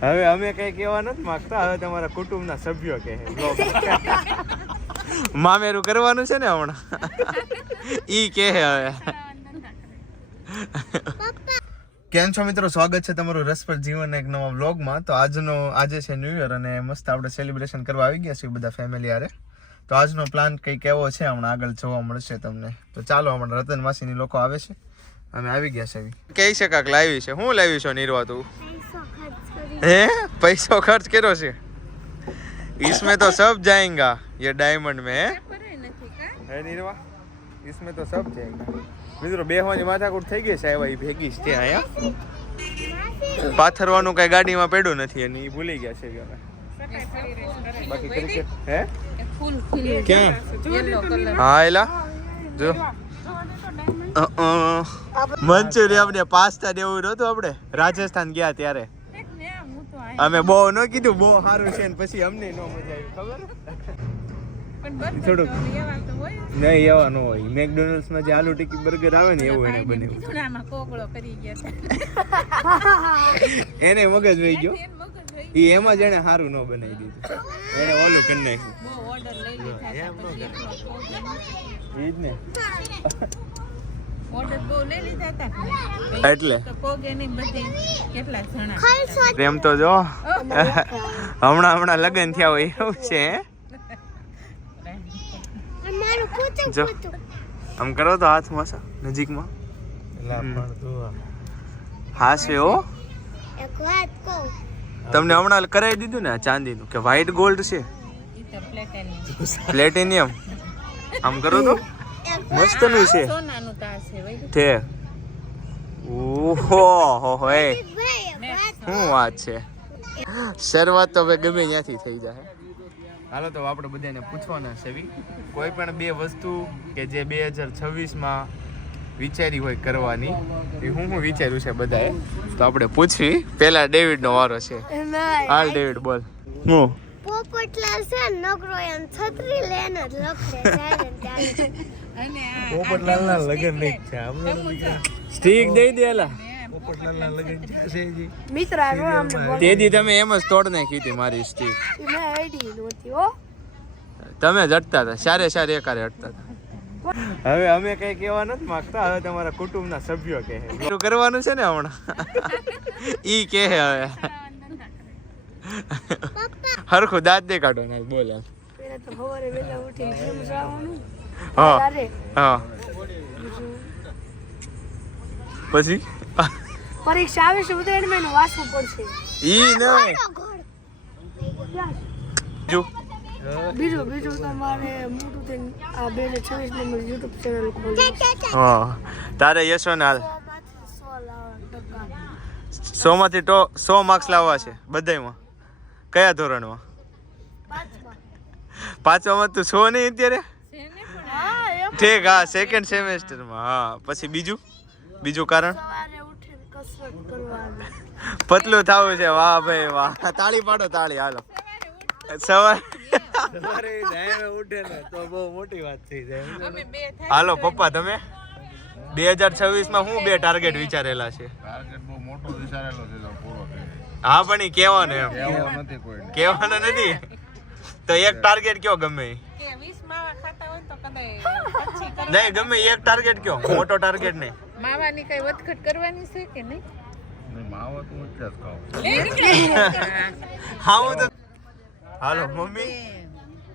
હવે અમે કઈ કહેવા નથી માંગતા હવે તમારા કુટુંબના સભ્યો કહે મામેરું કરવાનું છે ને હમણાં? ઈ કે હવે. કેમ છો મિત્રો? સ્વાગત છે તમારું રસપ્રદ જીવન એક નવા વ્લોગમાં. તો આજનો આજે છે ન્યૂ યર અને મસ્ત આપણે સેલિબ્રેશન કરવા આવી ગયા છીએ બધા ફેમિલી હારે. તો આજનો પ્લાન કંઈક એવો છે હમણાં આગળ જોવા મળશે તમને. તો ચાલો હમણાં રતન માસીની લોકો આવે છે. અમે આવી ગયા છે કહી છે કાક લાવી છે. હું લાવી છો નિર્વા તું? હે पैसों खर्च करो से इसमें तो सब जाएगा ये डायमंड में है है निर्वा इसमें तो सब जाएगा મિત્રો બેહવાની માથાકૂટ થઈ ગઈ છે આવ્યા ઈ ભેગી જ ત્યાં અહીંયા પાથરવાનું કઈ ગાડીમાં પડ્યું નથી અને ઈ ભૂલી ગયા છે કે અમે બાકી ક્રિકેટ હે ફૂલ ખીલે ક્યાં યલો કલર હા એલા જો મંચુરિયમ ને પાસ્તા ને એવું નહોતું આપણે રાજસ્થાન ગયા ત્યારે અમે બહુ ન કીધું બહુ સારું છે ને પછી અમને ન મજા આવી ખબર? થોડુંક. નહીં એવા ન હોય. મેકડોનલ્ડ્સમાં જે આલુ ટિકી બર્ગર આવે ને એવું એને બન્યું એને મગજ વહી ગયો. ઈ એમાં જ એને સારું ન બનાવી દીધું. એને ઓલું કરી નાખ્યું. જ ને ઓર્ડર બહુ લઈ લીધા હતા એટલે? તો કોગ એની બધી કેટલા જણા? પ્રેમ તો જો. હમણાં હમણાં લગ્ન થયા હોય એવું છે જો. આમ કરો તો હાથ મસા નજીકમાં. હાસે હો. તમને હમણાં કરાવી દીધું ને આ ચાંદીનું કે વ્હાઈટ ગોલ્ડ છે? પ્લેટિનિયમ આમ કરો તો. મસ્તનું છે. સોનાનું તાર છે તે. ઓહો હો હો એ. શું વાત છે? શરૂઆત તો હવે ગમે ત્યાંથી થઈ જાય. હાલો તો આપણે બધાને પૂછવાના સેવી. કોઈ પણ બે વસ્તુ કે જે બે હજાર છવ્વીસમાં વિચારી હોય કરવાની એ હું હું વિચાર્યું છે બધાએ? તો આપણે પૂછવી. પહેલા ડેવિડ નો વારો છે. હાલ ડેવિડ બોલ. હું? પોપટલાલ છે ને એમ છત્રી લેને જ લખડે જાય ને લગ્ન. નહીં છે? આમ સ્ટીક દઈ દેલા ને પોપટલાલના લગ્ન છે જી મિત્ર આ જો અમને બોલ તે દી તમે એમ જ તોડ નાખી હતી મારી સ્ટીક મેં આઈડી નહોતી હો. તમે જ અટતા હતા સારે સારે એકારે હટતા હતા. હવે અમે કઈ કહેવા નથી માંગતા હવે તમારા કુટુંબના સભ્યો કહે શું કરવાનું છે ને હમણાં? ઈ કહે હવે. હરખું દાંત દે કાઢો ને બોલ્યા પેલા તો સવારે વેલા ઉઠી જીમ જવાનું. હા. હા. પછી? પરીક્ષા આવે છે ઉદયનમાં વાંચવું પડશે. ઈ નહીં જો. બીજો બીજો તમારે મોટું થઈને આ બે હજાર છવ્વીસ નંબર યુટ્યુબ ચેનલ ખોલી હા. તારે યશો ને હાલ. સો માંથી તો સો માર્ક્સ લાવવા છે બધાયમાં. કયા ધોરણમાં? પાંચમામાં તું સો નહીં અત્યારે? ને ઠીક હા સેકન્ડ સેમેસ્ટરમાં હા. પછી બીજું? બીજું કારણ? સવારે ઉઠીને પતલું થવું છે વાહ ભાઈ વાહ. તાળી પાડો તાળી હાલો. સવારે અમે બે થાય હાલો પપ્પા તમે? બે હજાર છવ્વીસમાં હું બે ટાર્ગેટ વિચારેલા છે? ટાર્ગેટ બહુ મોટો વિચારેલો છે તો પૂરો થાય હા પણ એ કહેવાનો એમ. કેવાનું નથી કહેવાનો નથી? તો એક ટાર્ગેટ કયો ગમે? ઈ. કે 20 માવા ખાતા હોય તો કદાચ નહીં ગમે એક ટાર્ગેટ કયો મોટો ટાર્ગેટ નહીં. માવાની કઈ વધઘટ કરવાની છે કે નહીં? નહીં, માવા તો જ ખાઉં. હા. હું તો હાલો મમ્મી.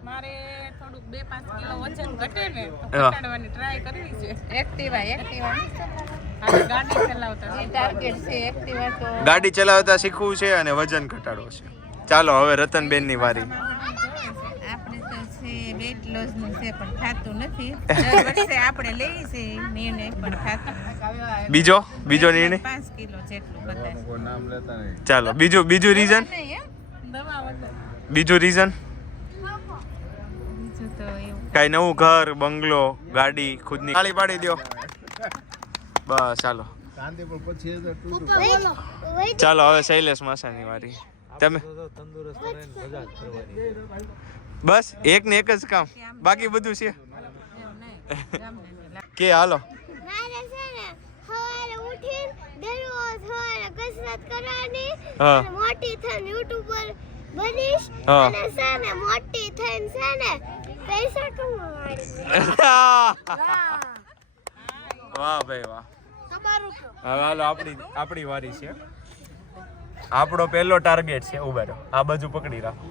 મારે થોડુંક બે પાંચ કિલો વજન ઘટે ને તો ઘટાડવાની ટ્રાય કરવી છે. એક્ટિવા એક્ટિવા ગાડી ચલાવતા ટાર્ગેટ છે એક્ટિવા તો ગાડી ચલાવતા શીખવું છે અને વજન ઘટાડવું છે. ચાલો હવે રતનબેનની વારી. વેટ છે પણ થાતું નથી. દર વર્ષે આપણે લઈએ છે નિર્ણય પણ થાતું બીજો? બીજો નિર્ણય પાંચ કિલો જેટલું કદાચ કોઈ નામ લેતા નહીં. ચાલો બીજું બીજું રીઝન બીજું રીઝન કઈ નવું ઘર બંગલો ગાડી ખુદની. ખાલી પાડી દો બસ ચાલો. ચાલો હવે શૈલેષ માસાની વારી. તમે? બસ એક ને એક જ કામ. બાકી બધું છે. કે હાલો. મોટી થઈને યુટ્યુબર બનીશ અને ને મોટી થઈને છે ને પૈસા કમાવાની. વાહ ભાઈ વાહ. તમારું હવે હાલો આપણી આપણી વારી છે. આપણો પહેલો ટાર્ગેટ છે ઊભા આ બાજુ પકડી રાખો.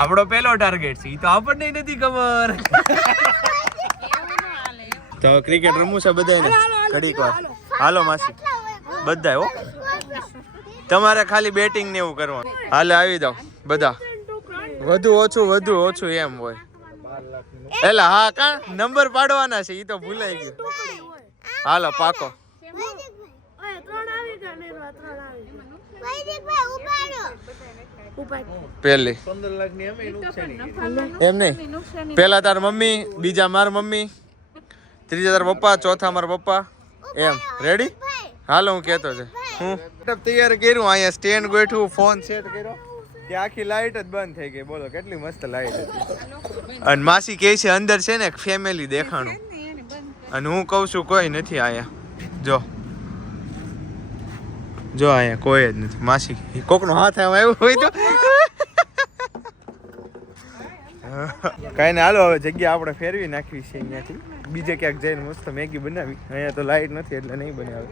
આપણો પહેલો ટાર્ગેટ છે. એ તો આપણને નથી ખબર. તો ક્રિકેટ રમવું છે બધાને ઘડીક વાર. હાલો. માસી. બધાય હો. તમારે ખાલી બેટિંગ ને એવું કરવાનું. હાલે આવી જાઓ બધા. વધુ ઓછું વધુ ઓછું એમ હોય. એલા હા કા? નંબર પાડવાના છે ઈ તો ભૂલાઈ ગયું. હાલો પાકો. ઓય ત્રણ આવી ગયા ને ત્રણ આવી ગયા વૈદિકભાઈ ઉપાડો પહેલી. પંદર લાખની અમે નુકસાની એમ નહીં. પેલા તાર મમ્મી બીજા માર મમ્મી ત્રીજા તાર પપ્પા ચોથા માર પપ્પા. એમ. રેડી હાલો હું કહેતો છે. હું? તૈયાર કર્યું અહીંયા સ્ટેન્ડ ગોઠવું ફોન સેટ કર્યો. કે આખી લાઈટ જ બંધ થઈ ગઈ. બોલો કેટલી મસ્ત લાઈટ હતી. અને માસી કહે છે અંદર છે ને ફેમિલી દેખાણું. અને હું કહું છું કોઈ નથી અહીંયા. જો. જો અહીંયા કોઈ જ નથી. માસી કોકનો હાથ આવ્યો હોય તો. કાંઈ ને હાલો, હવે જગ્યા આપણે ફેરવી નાખવી છે અહીંયાથી. બીજે ક્યાંક જઈને મસ્ત મેગી બનાવી. અહીંયા તો લાઈટ નથી એટલે નહીં બનાવે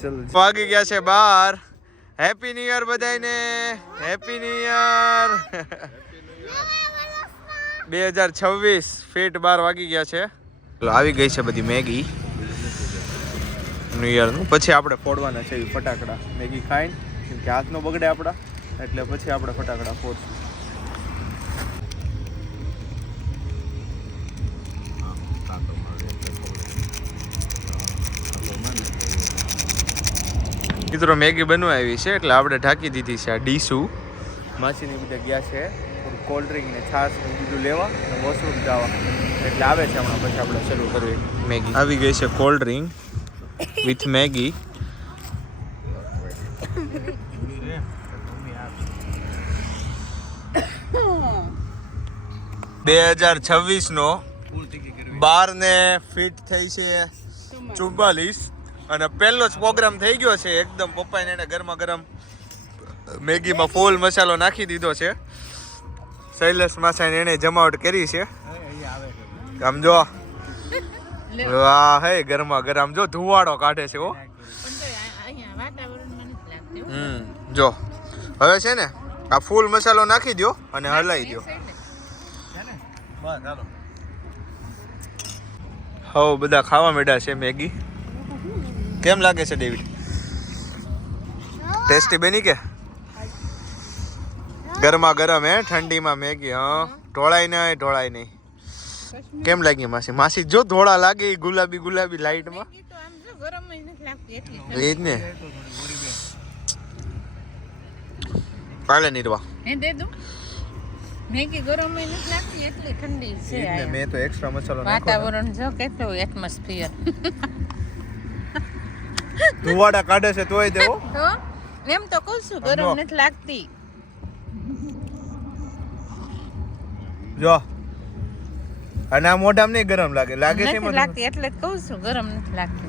ચલો વાગી ગયા છે બાર. હેપી ન્યુ યર બધાને હેપી ન્યુ યર બે હજાર છવ્વીસ, ફીટ બાર વાગી ગયા છે. આવી ગઈ છે બધી મેગી. ન્યુ યરનું પછી આપણે ફોડવાના છે એ ફટાકડા. મેગી ખાઈને, કેમ કે હાથ નો બગડે આપણા, એટલે પછી આપણે ફટાકડા ફોડશું. મિત્રો, મેગી બનવા આવી છે, એટલે આપણે ઢાંકી દીધી છે આ ડીશું. માસીની બધા ગયા છે કોલ્ડ ડ્રિંક ને ને બધું લેવા અને વોશરૂમ જવા. એટલે આવે છે હમણાં પછી આપણે શરૂ કરવી. મેગી. આવી ગઈ છે કોલ્ડ ડ્રિંક વિથ મેગી. બે હજાર છવ્વીસ નો બાર ને ફિટ થઈ છે ચુમ્બાલીસ અને પહેલો જ પ્રોગ્રામ થઈ ગયો છે. એકદમ પપ્પાને એને ગરમા ગરમ મેગીમાં ફૂલ મસાલો નાખી દીધો છે. શૈલેષ માસાને એને જમાવટ કરી છે. આમ જો. વાહ હે ગરમા ગરમ. જો ધુવાડો કાઢે છે હો. અહીંયા વાતાવરણમાં નથી લાગતું હમ જો. હવે છે ને આ ફૂલ મસાલો નાખી દો અને હલાવી દો હો બધા ખાવા મેડા છે મેગી. કેમ લાગે છે ડેવિડ? ટેસ્ટી બની કે? ગરમા ગરમ હે ઠંડીમાં મેગી હા. ઢોળાય નહીં ઢોળાય નહીં. કેમ લાગી માસી? માસી જો ધોળા લાગે ગુલાબી ગુલાબી લાઈટમાં. એ જ ને. કાલે નીરવા. મેગી ગરમ નથી લાગતી એટલી ઠંડી છે મેં તો એક્સ્ટ્રા મસાલો વાતાવરણ જો કેટલું એટમોસ્ફિયર ધુવાડા કાઢે છે તોય દેવો. એમ તો કહું છું ગરમ નથી લાગતી. જો. અને આ મોઢામાં નહીં ગરમ લાગે. લાગે છે મને લાગતી એટલે જ કહું છું ગરમ નથી લાગતી.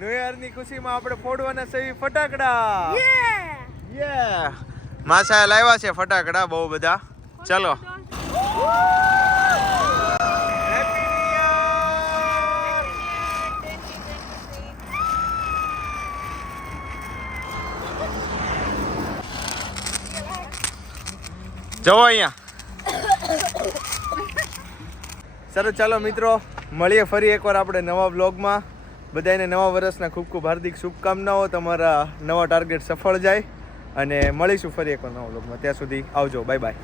ન્યુ યરની ખુશીમાં આપણે ફોડવાના છે ફટાકડા. યે માસા લાવ્યા છે ફટાકડા બહુ બધા. ચલો. જવો અહીંયા. સરસ ચાલો મિત્રો, મળીએ ફરી એકવાર આપણે નવા બ્લોગમાં બધાને નવા વર્ષના ખૂબ ખૂબ હાર્દિક શુભકામનાઓ. તમારા નવા ટાર્ગેટ સફળ જાય. અને મળીશું ફરી એકવાર નવા બ્લોગમાં ત્યાં સુધી આવજો. Bye bye